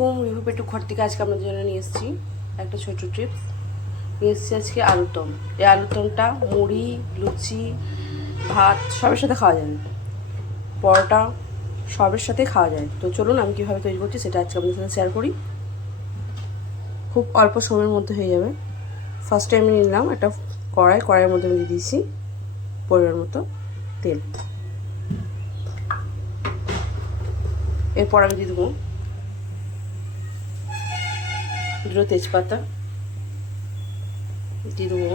আলাইকুম, রিভু পেটু ঘর থেকে আজকে আপনাদের জন্য নিয়ে এসেছি একটা ছোটো টিপস। নিয়ে এসেছি আজকে আলুর দম। এই আলুর দমটা মুড়ি, লুচি, ভাত সবের সাথে খাওয়া যায়, পরোটা সবের সাথে খাওয়া যায়। তো চলুন আমি কীভাবে তৈরি করছি সেটা আজকে আপনাদের সাথে শেয়ার করি। খুব অল্প সময়ের মধ্যে হয়ে যাবে। ফার্স্টে আমি নিলাম একটা কড়াইয়ের মধ্যে আমি দিয়ে দিয়েছি পরিমাণ মতো তেল। এরপর আমি দিয়ে দেবো দুটো তেজপাতা, দিয়ে দেবো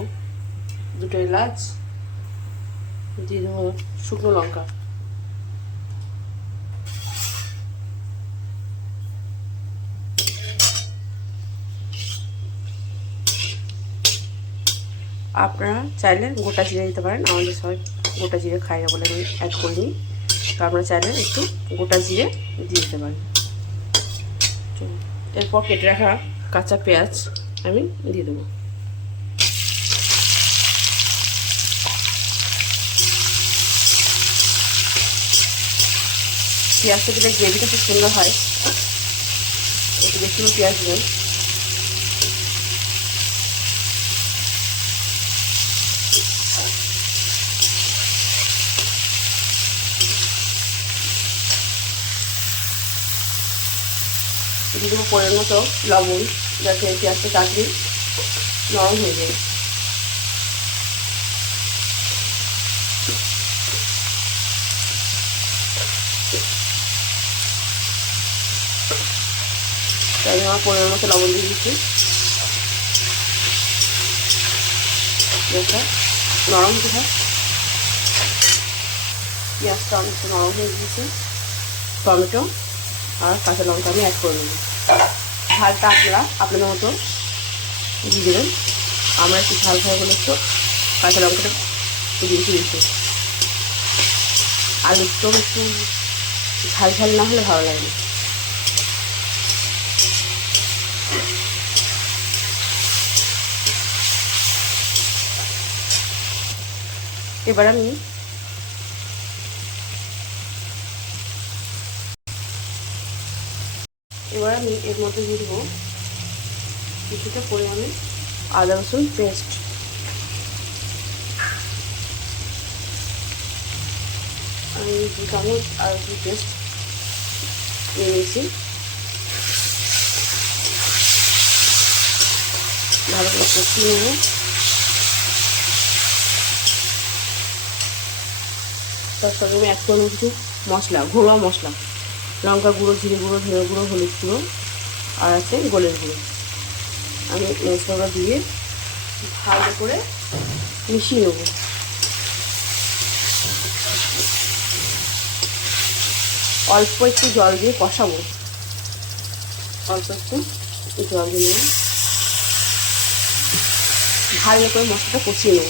দুটো এলাচ, দিয়ে দেবো শুকনো লঙ্কা। আপনারা চাইলে গোটা জিরে দিতে পারেন, আমাদের সবাই গোটা জিরে খাই না বলে আমি অ্যাড করিনি। তো আপনারা চাইলে একটু গোটা জিরে দিয়ে দিতে পারেন। এরপর কেটে রাখা কাঁচা পেঁয়াজ আমি দিয়ে দেবো। পেঁয়াজটা দিলে গ্রেভিটা খুব সুন্দর হয়, একটু বেশি করে পেঁয়াজ দেবেন। দিয়ে দেবো পরিমাণ মতো লবণ, যাতে পেঁয়াজটা তাড়াতাড়ি নরম হয়ে যায়। তাই আমার পরিমাণ মতো লবণ দিয়ে দিচ্ছি। পেঁয়াজটা নরম হতে থাক। পেঁয়াজটা অনেকটা নরম হয়ে গিয়েছে। টমেটো আর কাঁচা লঙ্কা আমি অ্যাড করে নেব। ঝালটা আপনারা আপনাদের মতো দিয়ে দেবেন। আমরা একটু ঝাল খাই বলে একটু কাঁচা লঙ্কাটা দিয়েছি দিচ্ছি। আলুর দম একটু ঝাল ঝাল না হলে ভালো লাগে না। এবার আমি এর মধ্যে দিয়ে দেবো কিছুটা পরিমাণে আদা রসুন পেস্ট। আমি 2 চামচ আদা রসুন পেস্ট নিয়ে নিয়েছি। ভালো করে কষিয়ে নেব। তার সঙ্গে আমি অ্যাড করবো কিছু মশলা, ঘরোয়া মশলা, লঙ্কা গুঁড়ো, জিরে গুঁড়ো, ধনে গুঁড়ো, হলুদ গুঁড়ো আর আছে গোলের গুঁড়ো। আমি মশলাটা দিয়ে ভালো করে মিশিয়ে নেব। অল্প একটু জল দিয়ে কষাবো, অল্প একটু জল দিয়ে নেব, ভালো করে মশলাটা কষিয়ে নেব।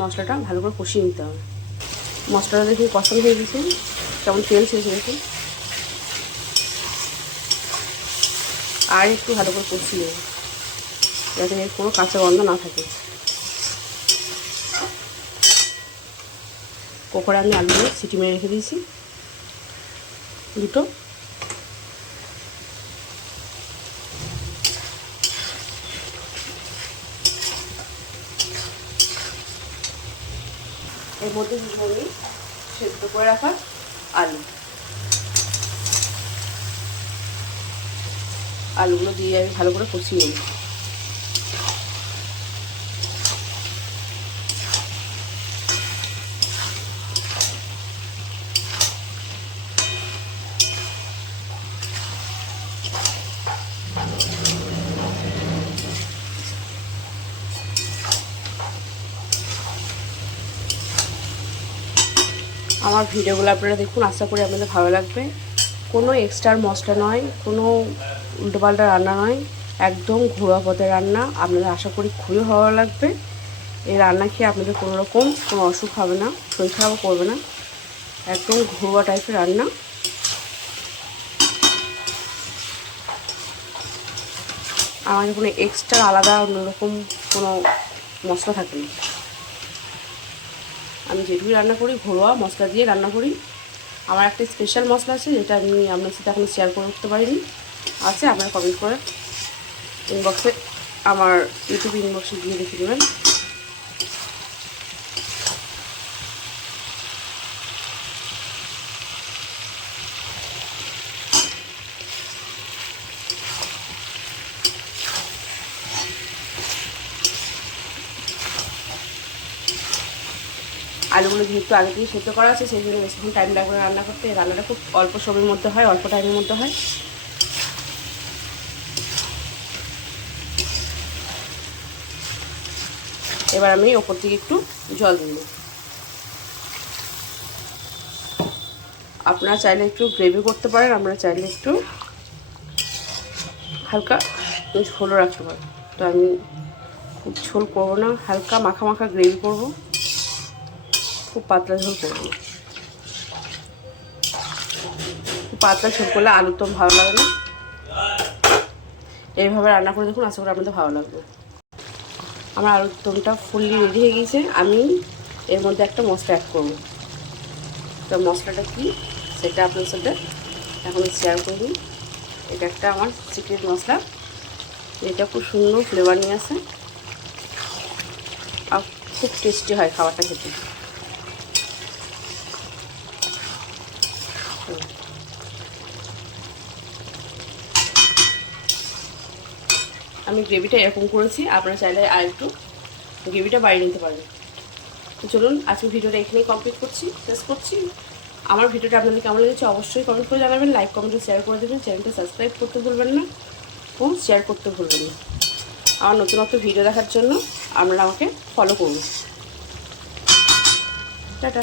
মশলাটা ভালো করে কষিয়ে নিতে হবে। মশলাটা দেখে কষানো হয়ে গেছে, কেমন তেল ছেড়েছে দেখুন। আর একটু ভালো করে কষিয়ে নেব যাতে এর কোনো কাঁচা গন্ধ না থাকে। কুকারে আমি আলুগুলো সিটি মেরে রেখে দিয়েছি দুটো। এর মধ্যে আমি সেদ্ধ করে রাখা আলুগুলো দিয়ে আমি ভালো করে কষিয়ে নেব। আমার ভিডিওগুলো আপনারা দেখুন, আশা করি আপনাদের ভালো লাগবে। কোনো এক্সট্রা মশলা নয়, কোনো উল্টোপাল্টা রান্না নয়, একদম ঘরোয়া পদের রান্না। আপনাদের আশা করি খুবই ভালো লাগবে। এই রান্না খেয়ে আপনাদের কোনো রকম কোনো অসুখ হবে না, শরীর খারাপও করবে না। একদম ঘরোয়া টাইপের রান্না। আমাদের কোনো এক্সট্রা আলাদা অন্যরকম কোনো মশলা থাকে না। আমি যেটুকুই রান্না করি ঘরোয়া মশলা দিয়ে রান্না করি। আমার একটা স্পেশাল মশলা আছে যেটা আমি আপনার সাথে এখনও শেয়ার করে উঠতে পারিনি, আছে আপনারা কমেন্ট করে ইনবক্সে, আমার ইউটিউব ইনবক্সে গিয়ে দেখে নেবেন। আলুগুলো যেহেতু আগে থেকে সেদ্ধ করা আছে সেই জন্য বেশিক্ষণ টাইম লাগবে না রান্না করতে। রান্নাটা খুব অল্প সময়ের মধ্যে হয়, অল্প টাইমের মধ্যে হয়। এবার আমি ওপর থেকে একটু জল দিব। আপনারা চাইলে একটু গ্রেভি করতে পারেন, আমরা চাইলে একটু হালকা ঝোলও রাখতে পারেন। তো আমি খুব ঝোল করবো না, হালকা মাখা মাখা গ্রেভি করব, খুব পাতলা ঝোল করব না। খুব পাতলা ঝোল করলে আলুর দম ভালো লাগে না। এইভাবে রান্না করে দেখুন, আশা করি আপনাদের ভালো লাগবে। আমার আলুর দমটা ফুললি রেডি হয়ে গিয়েছে। আমি এর মধ্যে একটা মশলা অ্যাড করব। তো মশলাটা কি সেটা আপনার সাথে এখন শেয়ার করে দিই। এটা একটা আমার সিক্রেট মশলা, এটা খুব সুন্দর ফ্লেভার নিয়ে আসে আর খুব টেস্টি হয় খাবারটা খেতে। আমি গ্রেভিটা এরকম করেছি, আপনারা চাইলে আর একটু গ্রেভিটা বাড়িয়ে নিতে পারবেন। তো চলুন আজকে ভিডিওটা এখানেই কমপ্লিট করছি, শেষ করছি। আমার ভিডিওটা আপনাদের কেমন লেগেছে অবশ্যই কমেন্ট করে জানাবেন, লাইক কমেন্টে শেয়ার করে দেবেন, চ্যানেলটা সাবস্ক্রাইব করতে ভুলবেন না ও শেয়ার করতে ভুলবেন না। আমার নতুন নতুন ভিডিও দেখার জন্য আপনারা আমাকে ফলো করুন। টাটা।